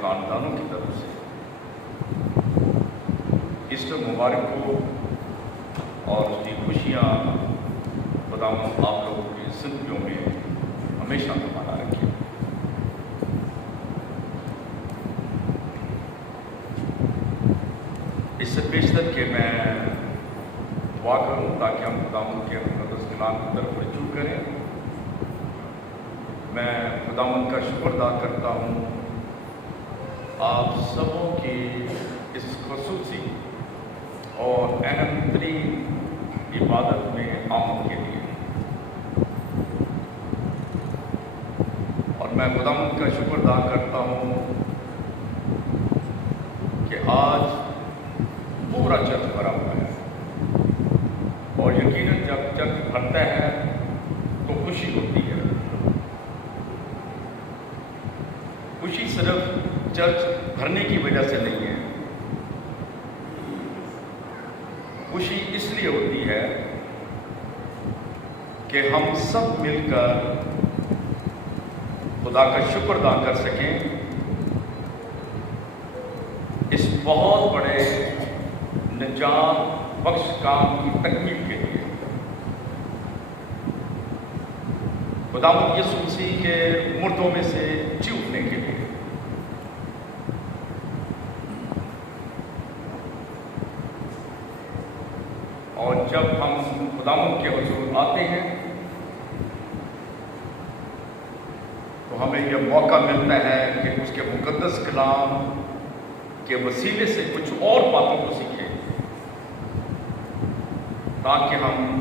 خاندانوں کی طرف سے ایسٹر مبارک ہو اور اس کی خوشیاں خداوند آپ لوگوں کی زندگیوں میں ہمیشہ بنا رکھے۔ اس سے بیشتر کہ میں دعا کروں تاکہ ہم خداوند کے مقدس کلام کی طرف رجوع کریں، میں خداوند کا شکر ادا کرتا ہوں آپ سبوں کی اس خصوصی اور اہم ترین عبادت میں آمد کے لیے، اور میں خداوند کا شکر ادا کرتا ہوں کہ آج پورا چرچ بھرا ہوا ہے، اور یقیناً جب چرچ بھرتا ہے تو خوشی ہوتی ہے۔ خوشی صرف چرچ بھرنے کی وجہ سے نہیں ہے، خوشی اس لیے ہوتی ہے کہ ہم سب مل کر خدا کا شکر ادا کر سکیں اس بہت بڑے نجات بخش کام کی تکمیل کے لیے، خداوند یسوع مسیح کے مردوں میں سے جی اٹھنے کے لیے۔ اور جب ہم خداوند کے حضور آتے ہیں تو ہمیں یہ موقع ملتا ہے کہ اس کے مقدس کلام کے وسیلے سے کچھ اور باتوں کو سیکھیں تاکہ ہم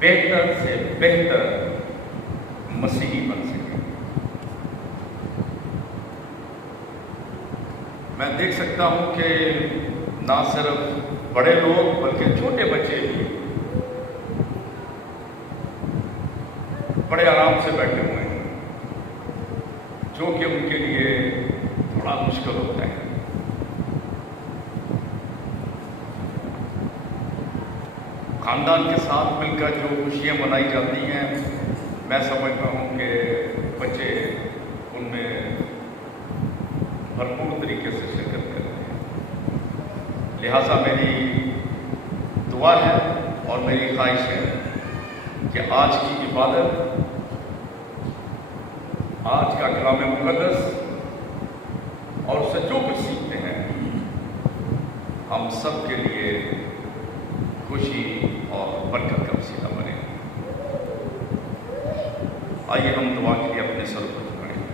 بہتر سے بہتر مسیحی بن سکیں۔ میں دیکھ سکتا ہوں کہ نہ صرف بڑے لوگ بلکہ چھوٹے بچے بھی بڑے آرام سے بیٹھے ہوئے ہیں، جو کہ ان کے لیے تھوڑا مشکل ہوتا ہے۔ خاندان کے ساتھ مل کر جو خوشیاں منائی جاتی ہیں، میں سمجھتا ہوں کہ بچے ان میں بھرپور طریقے سے شرکت کرتے ہیں۔ لہٰذا میری دعا ہے اور میری خواہش ہے کہ آج کی عبادت، آج کا کلام مقدس اور اس سے جو کچھ سیکھتے ہیں، ہم سب کے لیے خوشی اور برکت کا وسیلہ بنے۔ آئیے ہم دعا کے لیے اپنے سر پر جھکائیں۔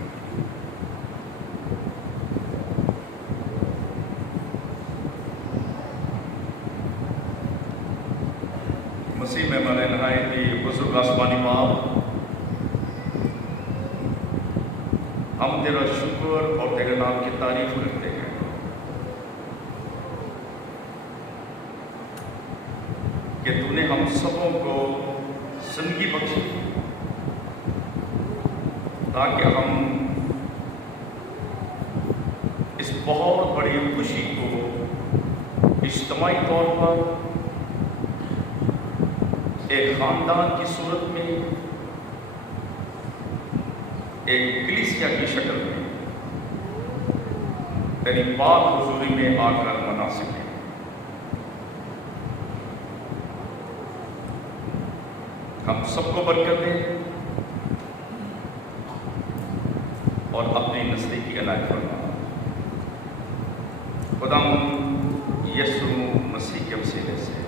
مسیح میں ہمارے نہایت ہی بزرگ آسمانی باپ، ہم تیرا شکر اور تیرے نام کی تعریف کرتے ہیں کہ تو نے ہم سبوں کو زندگی بخشی تاکہ ہم اس بہت بڑی خوشی کو اجتماعی طور پر ایک خاندان کی صورت میں، ایک کلیسیا کی شکل میں تیری پاک حضوری میں آ کر منا سکیں۔ ہم سب کو برکت دیں اور اپنی نزدیکی عنایت فرما۔ خداوند یسوع مسیح کے وسیلے سے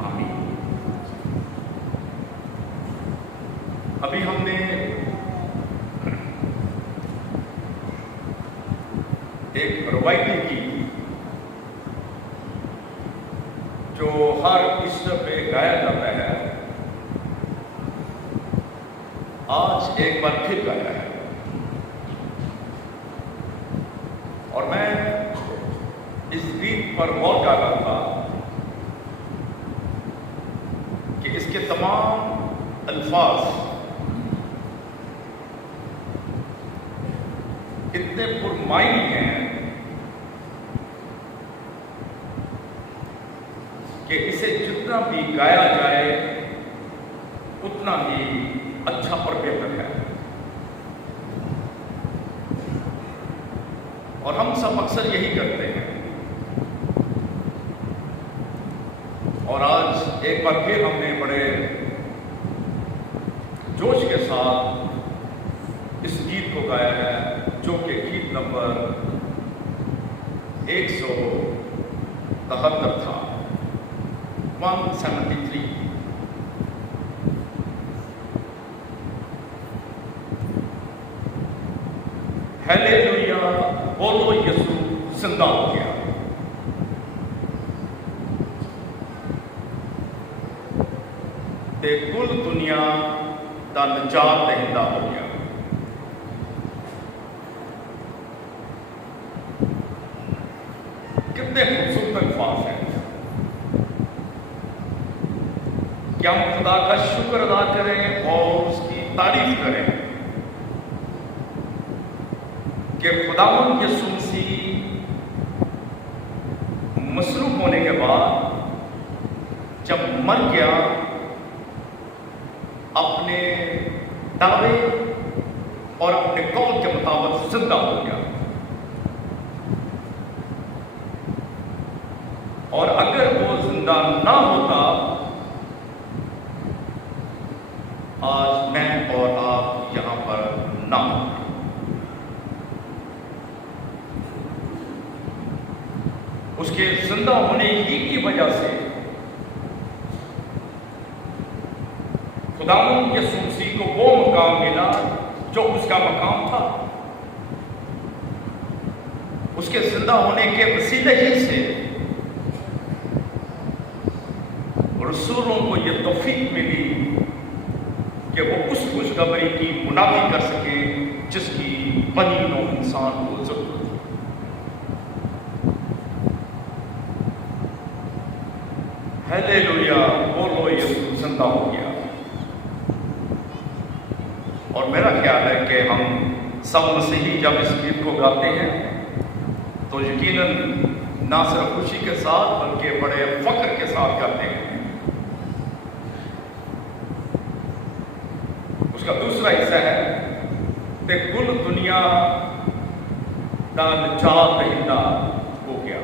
آمین۔ ابھی ہم نے ایک روایتی کی جو ہر ایسٹر پہ گایا جاتا ہے، آج ایک بار پھر گایا ہے، اور میں اس گیت پر غور کر رہا تھا کہ اس کے تمام الفاظ اتنے پرمعنی ہیں کہ اسے جتنا بھی گایا جائے اتنا ہی اچھا اور بہتر ہے۔ اور ہم سب اکثر یہی کرتے ہیں. اور آج ایک بار پھر ہم نے بڑے جوش کے ساتھ اس گیت کو گایا ہے جو کہ گیت نمبر 173 تھا, 173. ہیلیلویا, بولو یسوع زندہ ہو گیا. تے کل دنیا دا نجات دہندہ ہو گیا. کتنے خوبصورت الفاظ ہیں. کیا ہم خدا کا شکر ادا کریں اور اس کی تعریف کریں کہ خداوند یسوع مسیح مصلوب ہونے کے بعد جب مر گیا اپنے دعوے اور اپنے قول کے مطابق زندہ ہو گیا. اور اگر وہ زندہ نہ ہوتا آج میں اور آپ یہاں پر نہ ہوتے. اس کے زندہ ہونے ہی کی وجہ سے خداوند یسوع مسیح کو وہ مقام ملا جو اس کا مقام تھا. اس کے زندہ ہونے کے وسیلے ہی سے رسولوں کو یہ توفیق ملی کہ وہ اس خوشخبری کی منادی کر سکے جس کی بنی نوع انسان کو ضرورت تھی. ہیلیلویا, بولو یسوع زندہ ہو گیا. اور میرا خیال ہے کہ ہم سب مسیحی جب اس گیت کو گاتے ہیں تو یقیناً نہ صرف خوشی کے ساتھ بلکہ بڑے فخر کے ساتھ گاتے ہیں. اس کا دوسرا حصہ ہے کہ کل دنیا کا نجات دہندہ ہو گیا.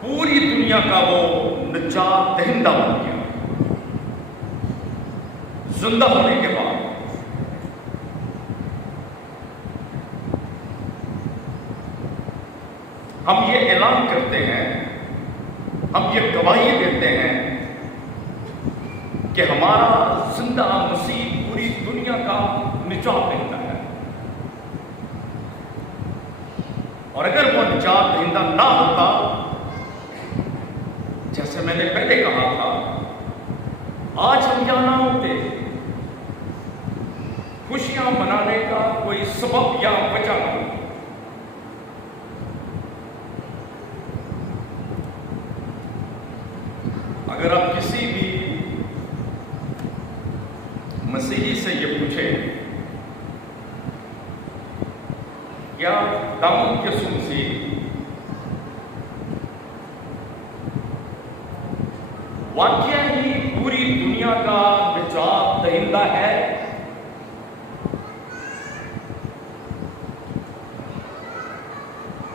پوری دنیا کا وہ نجات دہندہ بن گیا زندہ ہونے کے بعد. ہم یہ اعلان کرتے ہیں, ہم یہ گواہی دیتے ہیں کہ ہمارا زندہ مسیح پوری دنیا کا نجات دہندہ ہے. اور اگر وہ نجات دہندہ نہ ہوتا, جیسے میں نے پہلے کہا تھا, آج ہم یہاں نہ ہوتے. خوشیاں منانے کا کوئی سبب یا وجہ نہیں. اگر آپ کسی بھی مسیحی سے یہ پوچھیں کیا خداوند یسوع مسیح واقعہ ہی پوری دنیا کا نجات دہندہ ہے,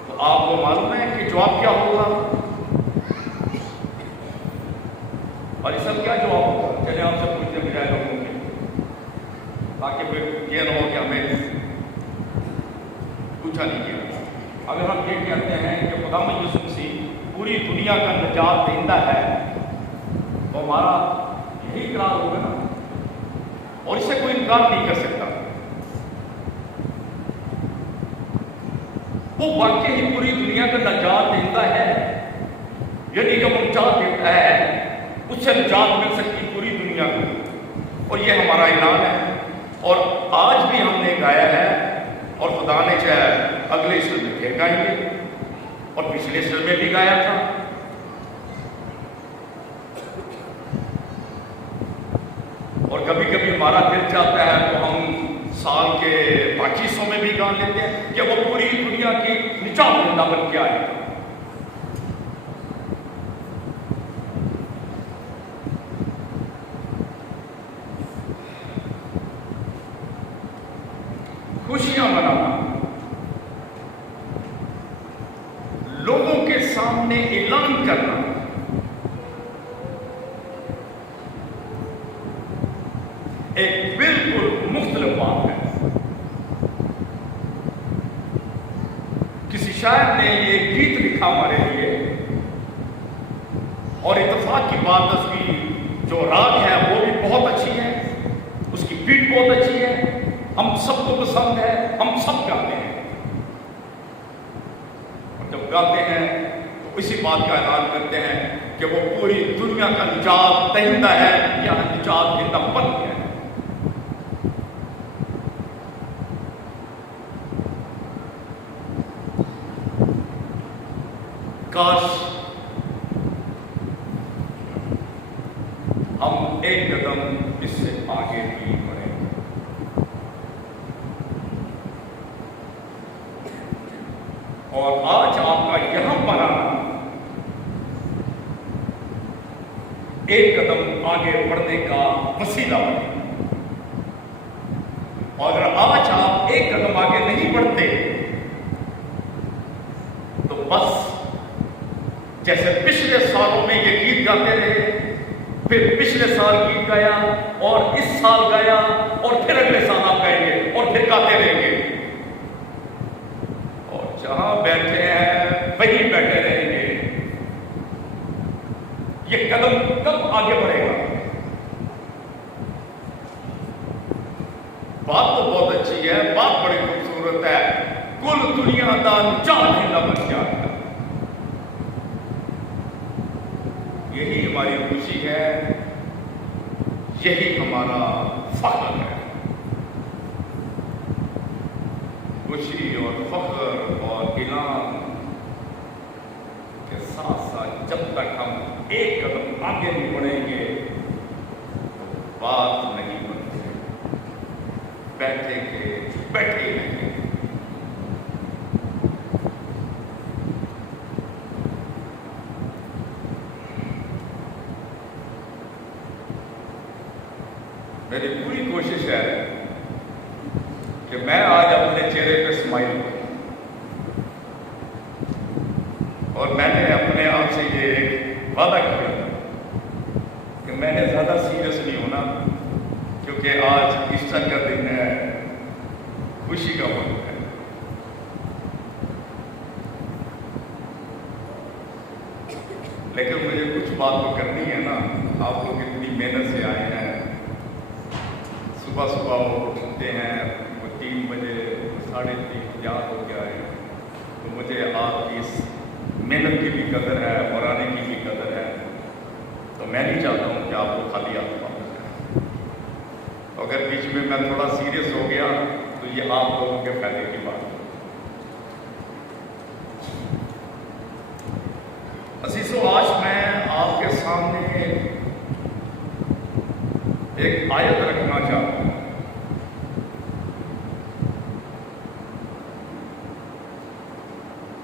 تو آپ کو معلوم ہے کہ جواب کیا ہوگا. اور اس سب کیا جواب ہوگا؟ چلے آپ سے پوچھتے بجائے لوگوں کے, تاکہ پھر یہ نہ ہو کہ ہمیں پوچھا نہیں کیا. اگر ہم یہ کہتے ہیں کہ خداوند یسوع مسیح پوری دنیا کا نجات دہندہ ہے تو ہمارا یہی اقرار ہوگا نا, اور اس سے کوئی انکار نہیں کر سکتا. وہ واقعی ہی پوری دنیا کا نجات دہندہ ہے, یعنی کہ وہ نجات دیتا ہے, اس سے نجات مل سکتی پوری دنیا کو. اور یہ ہمارا اعلان ہے, اور آج بھی ہم نے گایا ہے, اور خدا نے چاہے اگلے سال میں پھر گائیں گے, اور پچھلے سال میں بھی گایا تھا. اور کبھی کبھی ہمارا دل چاہتا ہے تو ہم سال کے باقی حصوں میں بھی گا لیتے ہیں کہ وہ پوری دنیا کی نجات دہندہ بن کے آئے گا. ایک بالکل مختلف بات ہے. کسی شاعر نے یہ گیت لکھا ہمارے لیے، اور اتفاق کی بات اس کی جو راگ ہے وہ بھی بہت اچھی ہے، اس کی بیٹ بہت اچھی ہے، ہم سب کو پسند ہے، ہم سب گاتے ہیں. اور جب گاتے ہیں تو اسی بات کا اعلان کرتے ہیں کہ وہ پوری دنیا کا نجات دہندہ ہے یا نجات دہندہ بن گیا ہے. کاش ہم ایک قدم اس سے آگے بھی بڑھیں. اور آج آپ کا یہاں پر آنا ایک قدم آگے بڑھنے کا وسیلہ بنے. اور اگر آج آپ ایک قدم آگے نہیں بڑھتے تو بس جیسے پچھلے سالوں میں یہ گیت گاتے رہے، پھر پچھلے سال گیت گایا اور اس سال گایا اور پھر اگلے سال آپ گائیں گے اور پھر گاتے رہیں گے، اور جہاں بیٹھے ہیں وہیں بیٹھے رہیں گے. یہ قدم کب آگے بڑھے گا؟ بات تو بہت اچھی ہے، بات بڑی خوبصورت ہے، کل دنیا دا جان نہ بن جائے. یہی ہماری خوشی ہے، یہی ہمارا فخر ہے. خوشی اور فخر اور انعام کے ساتھ ساتھ جب تک ہم ایک قدم آگے نہیں بڑھیں گے تو بات نہیں بنتی. بیٹھے گے بیٹھے ہی رہیں گے. میری پوری کوشش ہے کہ میں آج اپنے چہرے پہ اسمائل کروں، اور میں نے اپنے آپ سے یہ ایک وعدہ کیا کہ میں نے زیادہ سیریس نہیں ہونا، کیونکہ آج ایسٹر کا دن ہے، خوشی کا وقت ہے. لیکن مجھے کچھ بات تو کرنی ہے نا. آپ لوگ اتنی محنت سے آئے ہیں، صبح صبح وہ اٹھتے ہیں، وہ 3 بجے 3:30 تیار ہو کے آئے، تو مجھے آپ کی اس محنت کی بھی قدر ہے اور آنے کی بھی قدر ہے. تو میں نہیں چاہتا ہوں کہ آپ کو خالی ہاتھ واپس جائیں. اگر بیچ میں میں تھوڑا سیریس ہو گیا تو یہ آپ لوگوں کے فائدے کی بات ہے. عزیزو، آج میں آپ کے سامنے ایک آیت رکھنا چاہتا ہوں.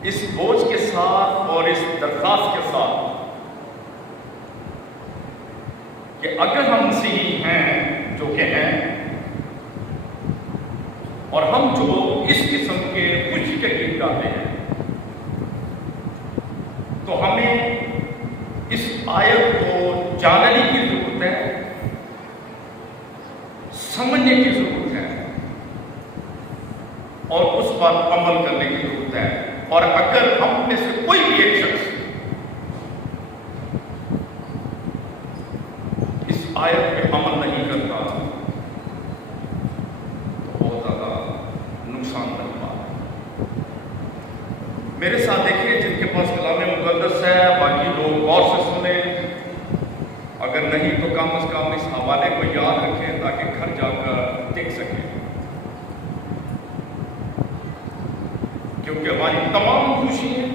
اس بوجھ کے ساتھ اور اس درخواست کے ساتھ کہ اگر ہم مسیحی ہیں جو کہ ہیں، اور ہم جو اس قسم کے خوشی کے گیت گاتے ہیں، تو ہمیں اس آیت کو جاننے کی ضرورت ہے، سمجھنے کی ضرورت ہے، اور اس پر عمل کرنے کی ضرورت ہے. اور اگر ہم میں سے کوئی بھی ایک شخص اس آیت پہ عمل نہیں کرتا تو بہت زیادہ نقصان دہ بات ہے. میرے ساتھ دیکھیے، جن کے پاس کلام مقدس ہے، باقی لوگ غور سے سنیں، اگر نہیں تو کم از کم اس حوالے کو یاد رکھیں تاکہ گھر جا کر دیکھ سکیں. کیونکہ ہماری تمام خوشیاں،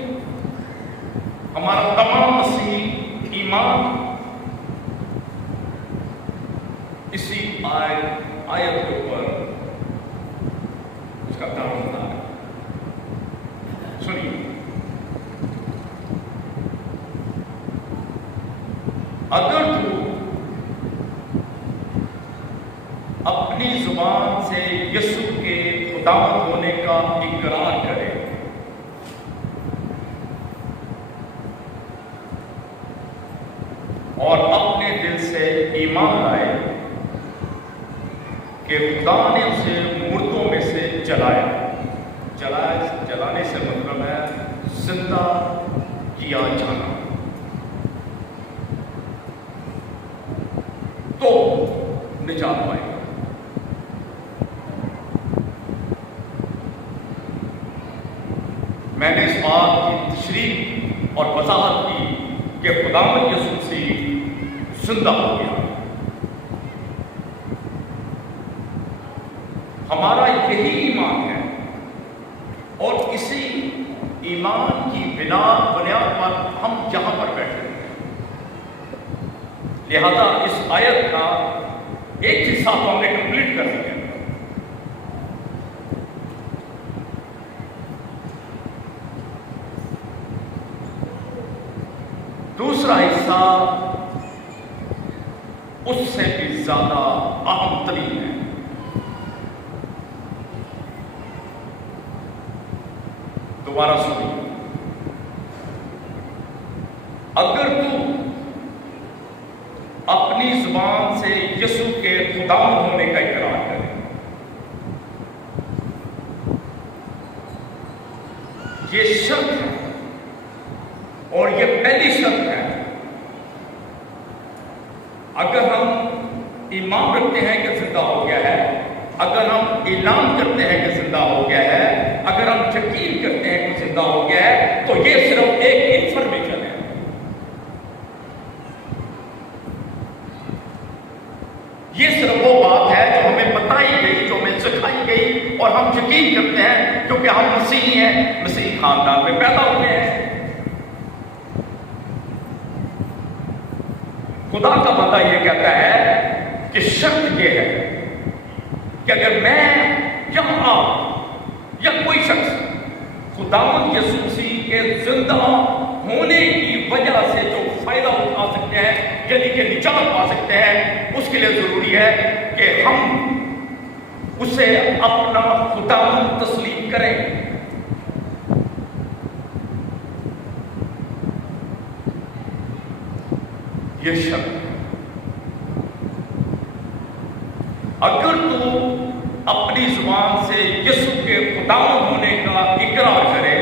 ہمارا تمام مسیح ایمان اسی آیت کے اوپر اس کا دارومدار ہے. سنیے، اگر تو اپنی زبان سے یسوع کے خداوند ہونے کا اقرار کرے اور اپنے دل سے ایمان لائے کہ خدا نے اسے مردوں میں سے جلانے سے مطلب ہے زندہ کیا جانا، تو نجات پائے گا۔ میں نے اس بات کی تشریح اور وضاحت کی کہ خداوند یسوع مسیح زندہ ہو گیا۔ ہمارا یہی ایمان ہے، اور اسی ایمان کی بنیاد پر ہم یہاں پر بیٹھے ہیں۔ لہذا اس آیت کا ایک حصہ تو ہم نے کمپلیٹ کر دیا۔ دوسرا حصہ اس سے بھی زیادہ اہم ترین ہے۔ دوبارہ سنیے، اگر تو اپنی زبان سے یسوع کے خدا ہونے کا اقرار کرے، یہ شرط ہے اور یہ پہلی شرط ہے۔ اگر ہم ایمان رکھتے ہیں کہ زندہ ہو گیا ہے، اگر ہم اعلان کرتے ہیں کہ زندہ ہو گیا ہے، اگر ہم یقین کرتے ہیں کہ زندہ ہو گیا ہے، تو یہ صرف ایک انفارمیشن ہے۔ یہ صرف وہ بات ہے جو ہمیں بتائی گئی، جو ہمیں سکھائی گئی، اور ہم یقین کرتے ہیں کیونکہ ہم مسیحی ہیں، مسیحی خاندان میں پیدا ہوئے ہیں۔ خدا کا وعدہ یہ کہتا ہے کہ شرط یہ ہے کہ اگر میں یا آپ یا کوئی شخص خداوند یسوع مسیح کے زندہ ہونے کی وجہ سے جو فائدہ اٹھا سکتے ہیں، یعنی کہ نجات پا سکتے ہیں، اس کے لیے ضروری ہے کہ ہم اسے اپنا خداوند تسلیم کریں۔ یہ شرط ہے۔ اگر تو اپنی زبان سے یسوع کے خداوند ہونے کا اقرار کرے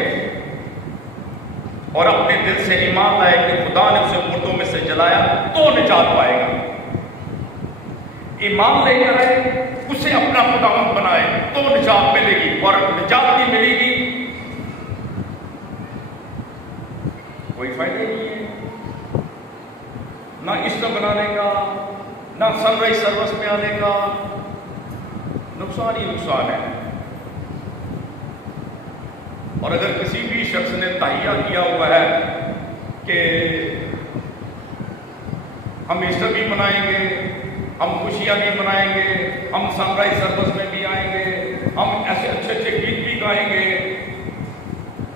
اور اپنے دل سے ایمان لائے کہ خدا نے اسے مردوں میں سے جلایا، تو نجات پائے گا۔ ایمان لے کر آئے، اسے اپنا خداوند بنائے تو نجات ملے گی، اور نجات نہیں ملے گی کوئی فائدہ نہیں ہے، نہ عشق بنانے کا، نہ سن رائز سروس میں آنے کا، نقصان ہی نقصان ہے۔ اور اگر کسی بھی شخص نے تہیہ کیا ہوا ہے کہ ہم عشق بھی منائیں گے، ہم خوشیاں بھی منائیں گے، ہم سن رائز سروس میں بھی آئیں گے، ہم ایسے اچھے اچھے گیت بھی گائیں گے،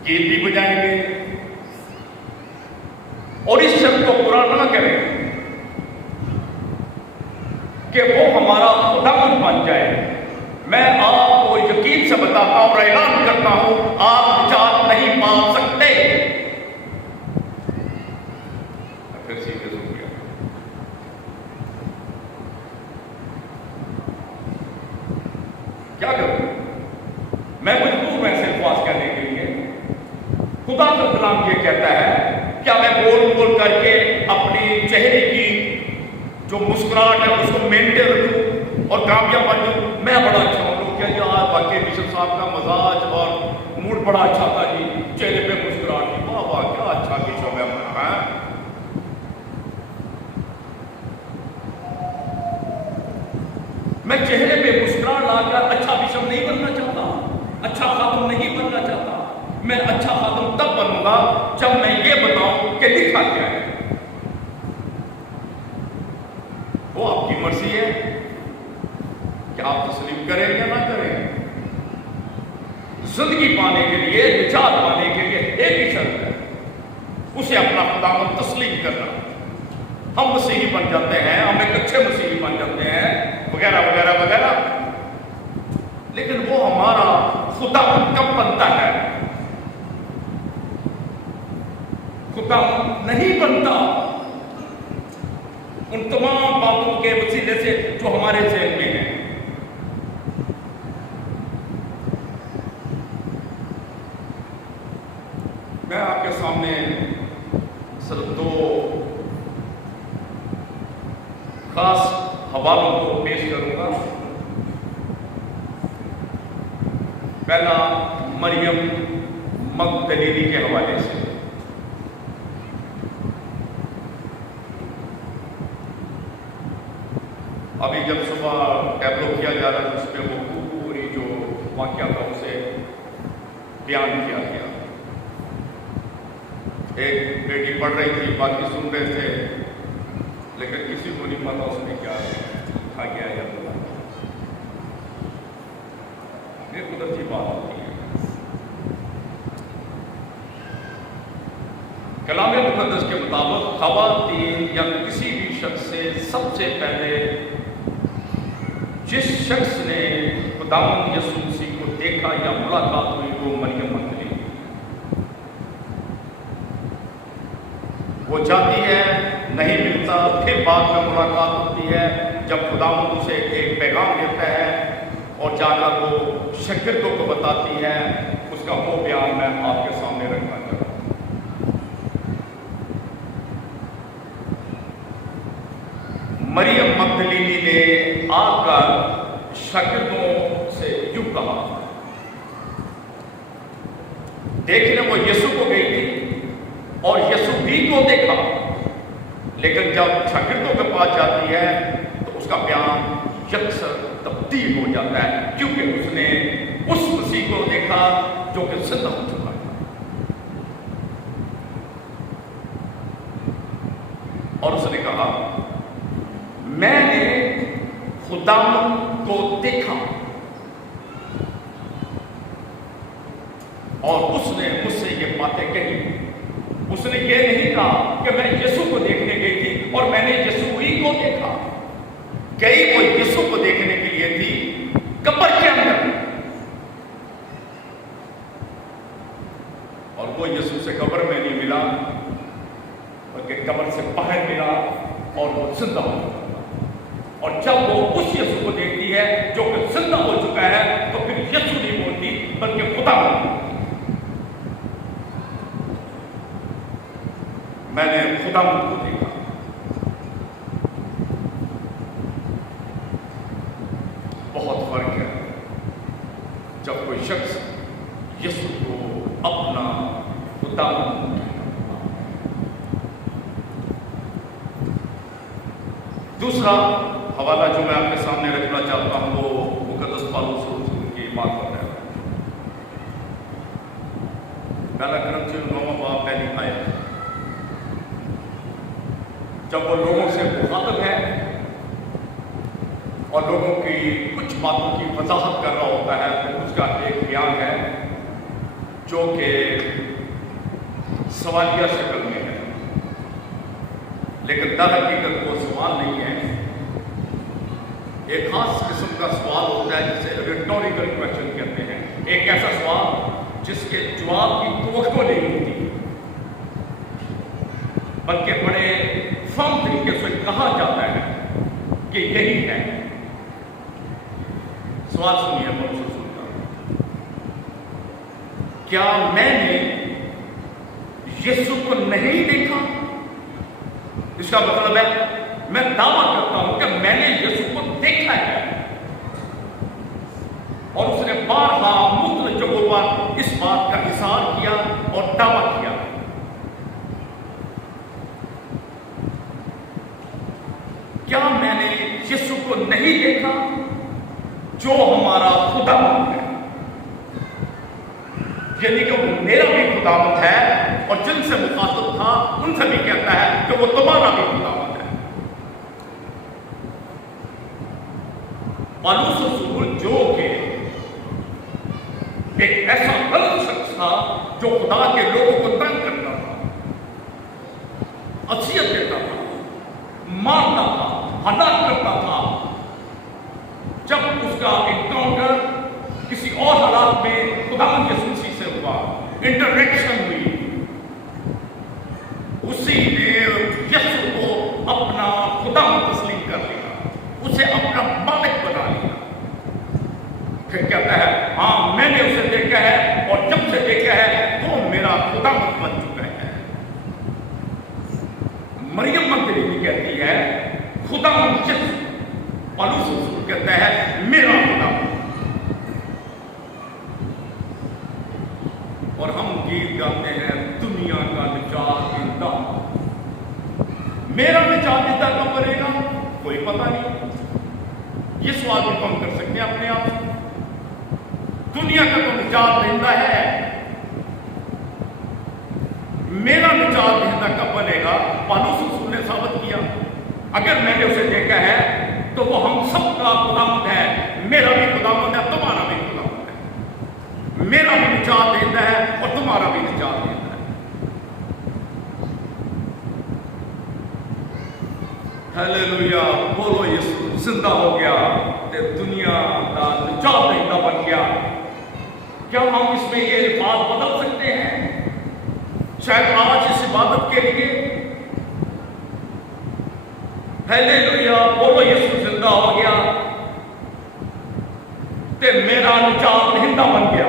گیت بھی بجائیں گے، اور اس شرط کو پورا نہ کریں کہ وہ ہمارا خداوند بن جائے، میں آپ کو یقین سے بتاتا ہوں اور اعلان کرتا ہوں، آپ نجات نہیں پا سکتے۔ پھر سیدھے سن گیا، کیا کروں؟ میں مجبور ہوں ایسے الفاظ کہنے کے لیے۔ خدا کا کلام یہ کہتا ہے، کیا میں بول بول کر کے اپنی چہرے کی جو مسکراہٹ ہے اس کو مینٹین رکھوں اور کامیاب بن جاؤں؟ میں بڑا اچھا ہوں، لوگ کہتے ہیں آج باقی بشپ صاحب کا مزاج اور موڈ بڑا اچھا تھا جی، چہرے پہ مسکراہٹ تھی، واہ واہ کیا اچھا بشپ ہے ہمارا۔ میں چہرے پہ مسکراہٹ لا کر اچھا بشپ نہیں بننا چاہتا، اچھا خادم نہیں بننا چاہتا۔ میں اچھا خادم تب بنوں گا جب میں یہ بتاؤں کہ لکھا کیا ہے۔ وہ آپ کی مرضی ہے کہ آپ تسلیم کریں یا نہ کریں۔ زندگی پانے کے لیے، نجات پانے کے لیے ایک ہی شرط ہے، اسے اپنا خداوند تسلیم کرنا۔ ہم مسیحی بن جاتے ہیں، ہم ایک اچھے مسیحی بن جاتے ہیں، وغیرہ وغیرہ وغیرہ، لیکن وہ ہمارا خداوند کب بنتا ہے؟ خداوند نہیں بنتا ان تمام باتوں کے وسیلے سے جو ہمارے ذہن میں ہیں۔ پہلا مریم مگدلینی کے حوالے سے۔ ابھی جب صبح ٹیبلو کیا جا رہا ہے اس پہ وہ پوری جو واقعہ تھا اسے بیان کیا گیا۔ ایک بیٹی پڑھ رہی تھی، باقی سن رہے تھے، لیکن کسی کو نہیں پتا اس نے کیا کھا گیا یا بولا۔ یہ قدرتی بات ہوتی ہے۔ کلام مقدس کے مطابق خواتین یا کسی بھی شخص سے سب سے پہلے جس شخص نے خداوند یسوع مسیح کو دیکھا یا ملاقات ہوئی وہ مریم مگدلینی۔ وہ جاتی ہے، نہیں ملتا، پھر بعد میں ملاقات ہوتی ہے جب خداوند اسے ایک پیغام دیتا ہے اور جا کر وہ شاگردوں کو بتاتی ہے۔ اس کا وہ بیان میں آپ کے سامنے رکھنا چاہتا ہوں۔ مریم مگدلینی نے آ کر شاگردوں سے یوں کہا، دیکھنے وہ یسوع کو گئی تھی اور یسوع بھی کو دیکھا، لیکن جب شاگردوں کے پاس جاتی ہے تو اس کا بیان یکسر تبدیل ہو جاتا ہے، کیونکہ اس نے اس مسیح کو دیکھا جو کہ زندہ ہو چکا ہے۔ اور اس نے کہا، میں نے خداوند کو دیکھا اور اس نے مجھ سے یہ باتیں کہی۔ اس نے یہ نہیں کہا کہ میں یسوع کو دیکھنے گئی تھی اور میں نے یسوع ہی کو دیکھا۔ گئی وہ یسوع کو دیکھنے کے لیے تھی قبر کے اندر، اور وہ یسوع سے قبر میں نہیں ملا بلکہ قبر سے باہر ملا اور وہ زندہ ہو چکا۔ اور جب وہ اس یسوع کو دیکھتی ہے جو کہ زندہ ہو چکا ہے تو پھر یسوع نہیں بولتی بلکہ خدا بولتی۔ میں نے خدا کو دیکھا۔ بہت فرق ہے جب کوئی شخص یسوع کو اپنا خدا دوسرا حوالہ جو میں آپ کے سامنے رکھنا چاہتا ہوں وہ مقدس پالوس رسول کی بات پر ہے۔ پہلا کرنتھیوں 9 باب پہلی آیت۔ جب وہ لوگوں سے مخاطب ہے اور لوگوں کی کچھ باتوں کی وضاحت کر رہا ہوتا ہے تو اس کا ایک بیان ہے جو کہ سوالیہ شکل میں ہے، لیکن در حقیقت وہ سوال نہیں ہے۔ ایک خاص قسم کا سوال ہوتا ہے جسے ریٹوریکل کویسچن کہتے ہیں، ایک ایسا سوال جس کے جواب کی توقع نہیں ہوتی بلکہ بڑے فرم طریقے سے کہا جاتا ہے کہ یہی ہے۔ سوال سنیے پالوس رسول کا، کیا میں نے یسوع کو نہیں دیکھا؟ اس کا مطلب ہے میں دعویٰ کرتا ہوں کہ میں نے یسوع کو دیکھا ہے، اور اس نے بارہا مختلف جگہوں پر اس بات کا اظہار کیا اور دعویٰ کیا۔ کیا میں نے یسوع کو نہیں دیکھا جو ہمارا خداوند ہے؟ یعنی کہ وہ میرا بھی خداوند ہے اور جن سے مخاطب تھا ان سے بھی کہتا ہے کہ وہ تمہارا بھی خداوند ہے۔ پالوس رسول جو کہ ایک ایسا غلط شخص تھا جو خدا کے لوگوں کو تنگ کرتا تھا، اذیت دیتا تھا، مارتا تھا، ہلاک کرتا تھا، جب اس کا انکاؤنٹر کسی اور حالات میں خداوند یسوع مسیح سے ہوا، انٹریکشن ہوئی، اسی نے یسوع کو اپنا خداوند تسلیم کر لیا، اسے اپنا مالک بنا لیا۔ پھر کہتا ہے ہاں میں نے اسے دیکھا ہے اور جب سے دیکھا ہے وہ میرا خداوند بن چکا ہے۔ مریم مگدلینی کہتی ہے خداوند یسوع، پالوس رسول کہتا ہے میرا خداوند۔ میرا نجات دہندہ کب بنے گا؟ کوئی پتہ نہیں۔ یہ سوال بھی ہم کر سکتے ہیں اپنے آپ سے۔ دنیا کا تو نجات دہندہ ہے، میرا نجات دہندہ کب بنے گا؟ پالوس رسول نے ثابت کیا، اگر میں نے اسے دیکھا ہے تو وہ ہم سب کا خداوند ہے، میرا بھی خداوند ہے، تمہارا بھی خداوند ہے، میرا بھی نجات دہندہ ہے اور تمہارا بھی نجات دہندہ ہے۔ ہیلیلویا، بولو یسوع زندہ ہو گیا تے دنیا کا نجات دہندہ بن گیا۔ کیا ہم اس میں یہ الفاظ بدل سکتے ہیں؟ شاید آج اس عبادت کے لیے ہیلیلویا، بولو یسوع زندہ ہو گیا تے میرا نجات دہندہ بن گیا،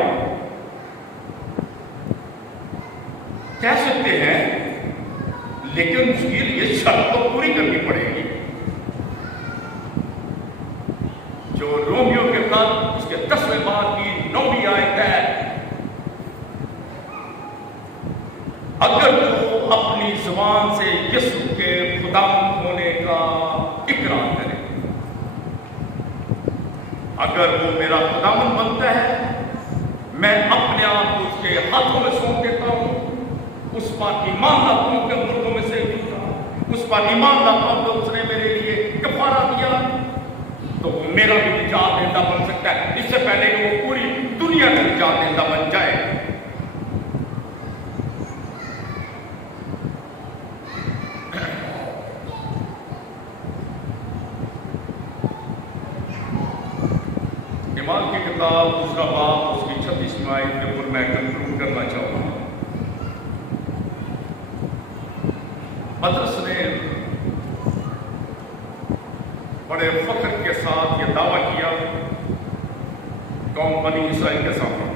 کہہ سکتے ہیں، لیکن اس کے لیے شرط تو پوری کرنی پڑے گی جو رومیو کے خط اس کے 10ویں باب کی 9ویں آیت ہے، اگر تو اپنی زبان سے یسوع کے خداوند ہونے کا اقرار کرے، اگر وہ میرا خداوند بنتا ہے، میں اپنے آپ کو اس کے ہاتھوں میں سونپ دیتا ہوں، اس پر ایمان لاتا ہوں کہ مردوں میں سے اٹھا، اس پر ایمان لاتا ہوں کہ اس نے میرے لیے کفارہ دیا، تو وہ میرا بھی نجات دہندہ بن سکتا ہے، اس سے پہلے کہ وہ پوری دنیا کا نجات دہندہ بن جائے۔ ایمان کی کتاب دوسرا باب اس کی 36ویں آیت کے اوپر میں کنکلوڈ کرنا چاہوں گا۔ پطرس نے بڑے فخر کے ساتھ یہ دعویٰ کیا قوم بنی اسرائیل کے سامنے،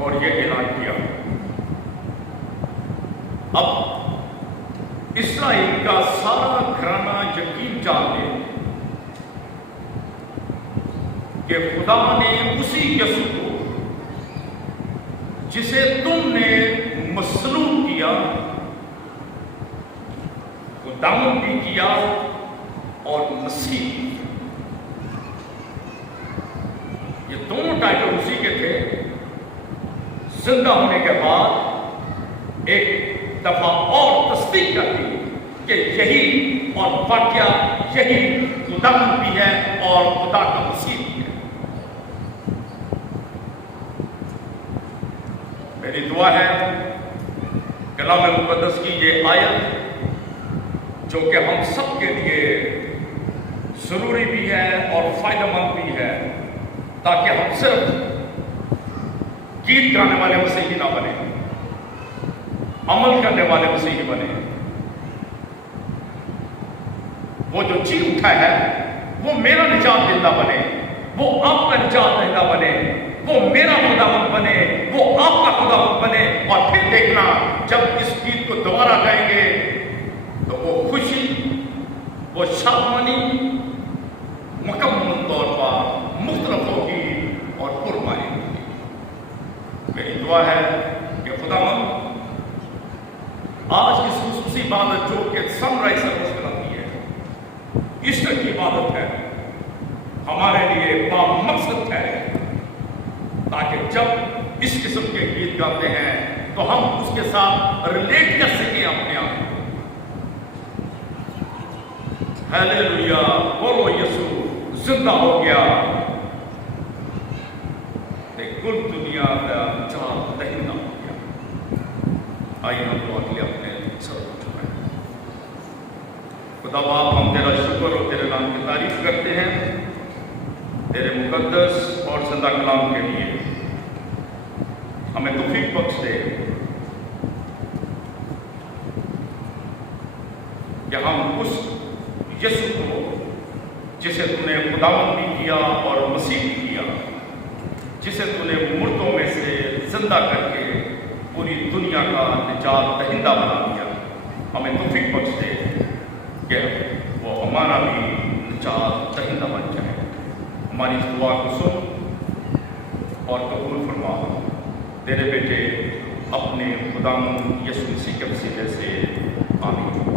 اور یہ اعلان کیا، اب اسرائیل کا سارا گھرانہ یقین جان لے کہ خدا نے اسی یسوع کو جسے تم نے مصلوب کیا، خداوند بھی کیا اور مسیح بھی، یہ دونوں ٹائٹل اسی کے تھے۔ زندہ ہونے کے بعد ایک دفعہ اور تصدیق کر دی کہ یہی اور واقعہ یہی خداوند بھی ہے اور خدا کا مسیح بھی ہے۔ میری دعا ہے کلام مقدس کی یہ آیت جو کہ ہم سب کے لیے ضروری بھی ہے اور فائدہ مند بھی ہے، تاکہ ہم صرف گیت گانے والے مسیحی نہ بنے، عمل کرنے والے مسیحی بنے۔ وہ جو جی اٹھا ہے وہ میرا نجات دہندہ بنے، وہ آپ کا نجات دہندہ بنے، وہ میرا خداوند بنے، وہ آپ کا خداوند بنے۔ اور پھر دیکھنا جب اس گیت کو دوبارہ گائیں گے تو وہ خوشی، وہ شادمانی مکمل طور پر مختلف ہوگی اور پرمانی ہوگی۔ میری دعا ہے کہ خداوند آج کی خصوصی عبادت جو کہ سن رائز سروس کراتی ہے، ایسٹر کی عبادت ہے، ہمارے لیے بامقصد ہے، تاکہ جب اس قسم کے گیت گاتے ہیں تو ہم اس کے ساتھ ریلیٹ کر سکیں اپنے آپ کو۔ ہیلیلویا، بولو یسوع زندہ ہو گیا، کل دنیا کا نجات دہندہ ہو گیا۔ آئیے ہم دعا کے لیے اپنے سر کو جھکائیں۔ خدا باپ، ہم تیرا شکر اور تیرے نام کی تعریف کرتے ہیں تیرے مقدس اور زندہ کلام کے لیے۔ ہمیں توفیق بخش دے کہ ہم اس یسوع کو جسے تو نے خداوند بھی کیا اور مسیح بھی کیا، جسے تو نے مردوں میں سے زندہ کر کے پوری دنیا کا نجات دہندہ بنا دیا، ہمیں توفیق بخش دے کہ وہ ہمارا بھی نجات دہندہ بن جائے۔ ہماری اس دعا کو سن اور قبول فرما، تیرے بیٹے اپنے خداوند یسوع مسیح کے وسیلے سے آمین۔